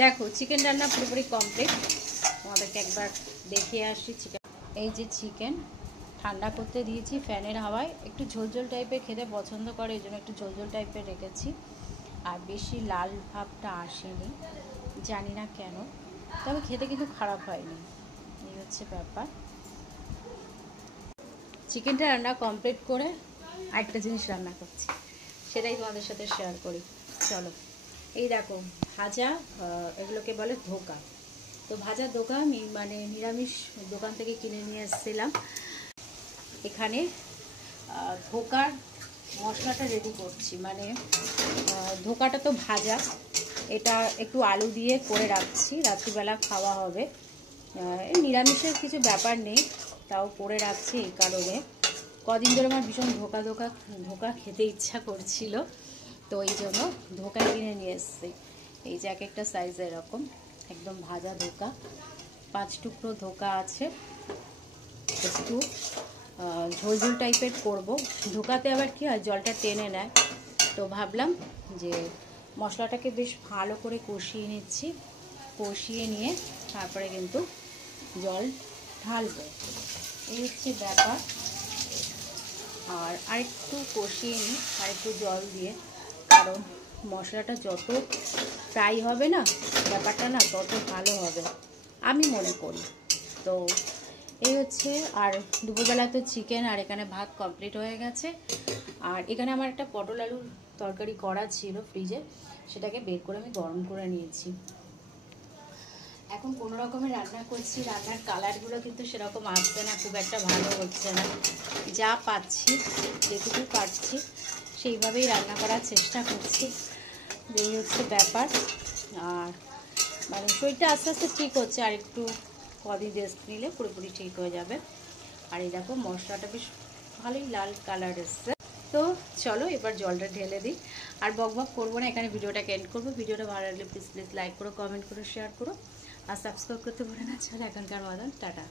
দেখো চিকেন রান্না পুরোপুরি কমপ্লিট, তোমাদেরকে একবার দেখিয়ে আসি। চিকেন, এই যে চিকেন ঠান্ডা করতে দিয়েছি ফ্যানের হাওয়ায়। একটু ঝোলঝোল টাইপের খেতে পছন্দ করে, এই জন্য একটু ঝোলঝোল টাইপের রেখেছি। আর বেশি লাল ভাবটা আসেনি, জানি না কেন, তবে খেতে কিন্তু খারাপ হয়নি। এই হচ্ছে ব্যাপার। চিকেনটা রান্না কমপ্লিট করে আরেকটা জিনিস রান্না করছি, সেটাই তোমাদের সাথে শেয়ার করি। চলো, এই দেখো ভাজা, এগুলোকে বলে ধোকা। তো ভাজা ধোকা আমি মানে নিরামিষ দোকান থেকে কিনে নিয়ে এসেছিলাম। এখানে ধোকার মশলাটা রেডি করছি, মানে ধোকাটা তো ভাজা, এটা একটু আলু দিয়ে করে রাখছি, রাত্রিবেলা খাওয়া হবে। নিরামিষের কিছু ব্যাপার নেই, তাও করে রাখছি এই কারণে। কদিন ধরে আমার ভীষণ ধোকা খেতে ইচ্ছা করছিল, তো এই জন্য ধোকা কিনে নিয়ে এসছি। এই যে এক একটা সাইজ এরকম, একদম ভাজা ধোকা, 5 টুকরো ধোকা আছে। একটু ঝোলঝোল টাইপের করব। ধোকাতে আবার কি হয়, জলটা টেনে নেয়, তো ভাবলাম যে মশলাটাকে বেশ ভালো করে কষিয়ে নিচ্ছি। কষিয়ে নিয়ে তারপরে কিন্তু জল ঢালবো, এই হচ্ছে ব্যাপার। আর আরেকটু কষিয়ে নিই আরেকটু জল দিয়ে, কারণ মশলাটা যত ফ্রাই হবে না ব্যাপারটা না তত ভালো হবে আমি মনে করি। তো এই হচ্ছে। আর দুপুরবেলা তো চিকেন আর এখানে ভাত কমপ্লিট হয়ে গেছে। আর এখানে আমার একটা পটল আলুর তরকারি করা ছিল ফ্রিজে, সেটাকে বের করে আমি গরম করে নিয়েছি। এখন কোনো রকমের রান্না করছি, রান্নার কালারগুলো কিন্তু সেরকম আসছে না, খুব একটা ভালো হচ্ছে না। যা পাচ্ছি, যেটুকু পাচ্ছি সেইভাবেই রান্না করার চেষ্টা করছি, এই হচ্ছে ব্যাপার। আর মানে শরীরটা আস্তে আস্তে ঠিক হচ্ছে, আর একটু কদিন রেস্ট নিলে পুরোপুরি ঠিক হয়ে যাবে। আর এই দেখো মশলাটা বেশ ভালোই লাল কালার এসছে। তো চলো এবার জলটা ঢেলে দিই, আর বকবক করবো না, এখানে ভিডিওটাকে এন্ড করবো। ভিডিওটা ভালো লাগলে প্লিজ লাইক করো, কমেন্ট করো, শেয়ার করো, আর সাবস্ক্রাইব করতে ভুলো না। চলো এখনকার মতন টাটা।